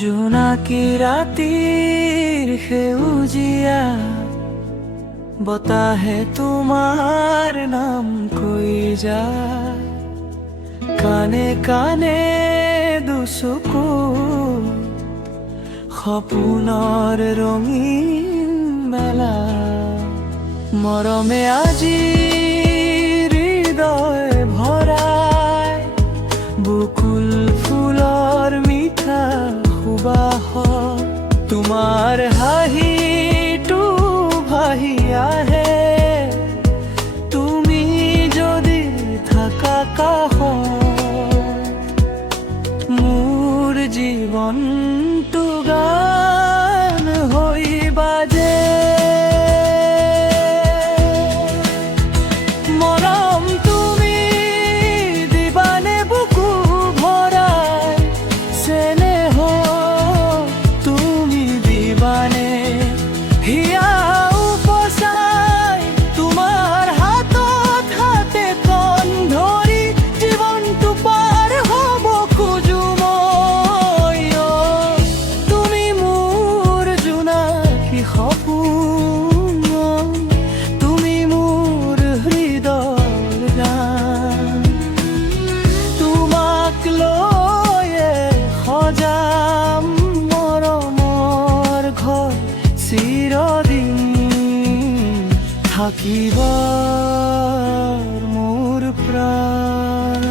জোনাকী ৰাতিৰ সেউজীয়া বতাহে তোমাৰ নাম কৈ যায়, কানে কানে দুচকু সপোনৰ ৰঙীন মেলা। মৰমে আজি হৃদয় ভৰাই, বকুল ফুলৰ মিঠা সুবাস, তোমাৰ হাঁহিটো ভাহি আহে, তুমি যদি থাকা কাষত। মোৰ জীৱনটো গান হৈ বাজে, মৰম তুমি দিবানে বুকু ভৰাই, চেনেহ তুমি দিবানে হিয়া উপচাই, তোমাৰ হাতত হাতে কণ ধৰি জীৱনটো পাৰ হ'ব খোজো মই। তুমি মোৰ জোনাকী সপোন, তুমি মোৰ হৃদয়ৰ গান, তোমাক লৈয়ে সজাম মৰমৰ ঘৰ চিৰদিন, থাকিব মোৰ প্ৰাণ।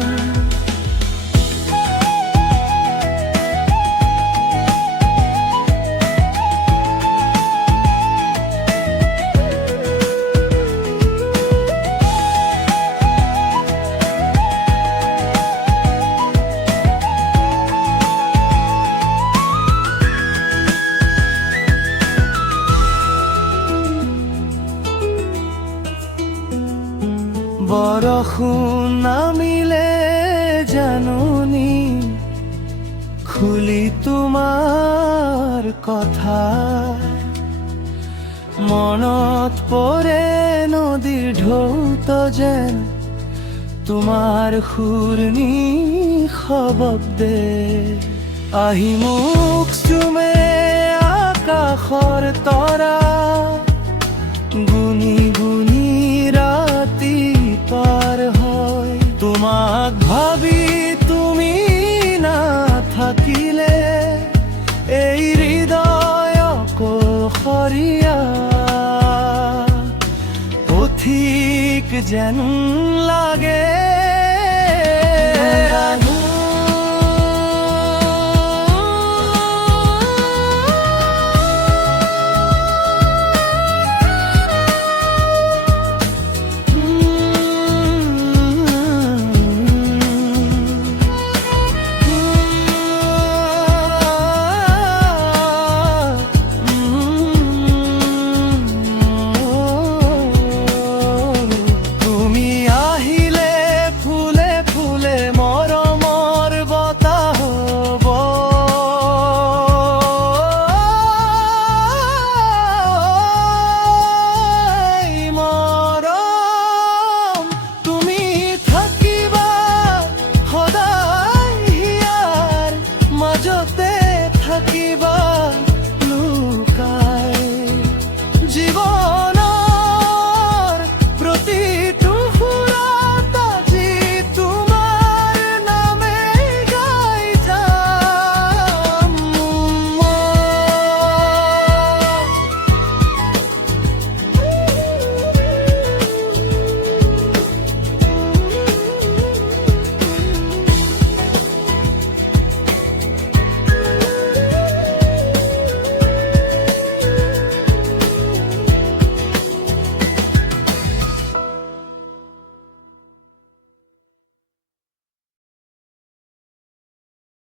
বৰষুণ নামিলে জাননী খুলি তোমাৰ কথা, মনত পৰে নদীৰ ঢৌত যেন তোমাৰ সুৰনি শব্দে, আহি মোক চুমে আকাশৰ তৰা, গুনি গুনি ৰাতি পাৰ হয়। তোমাক ভাবি তুমি নাথাকিলে এই হৃদয় অকলশৰীয়া, পথিক যেন লাগে।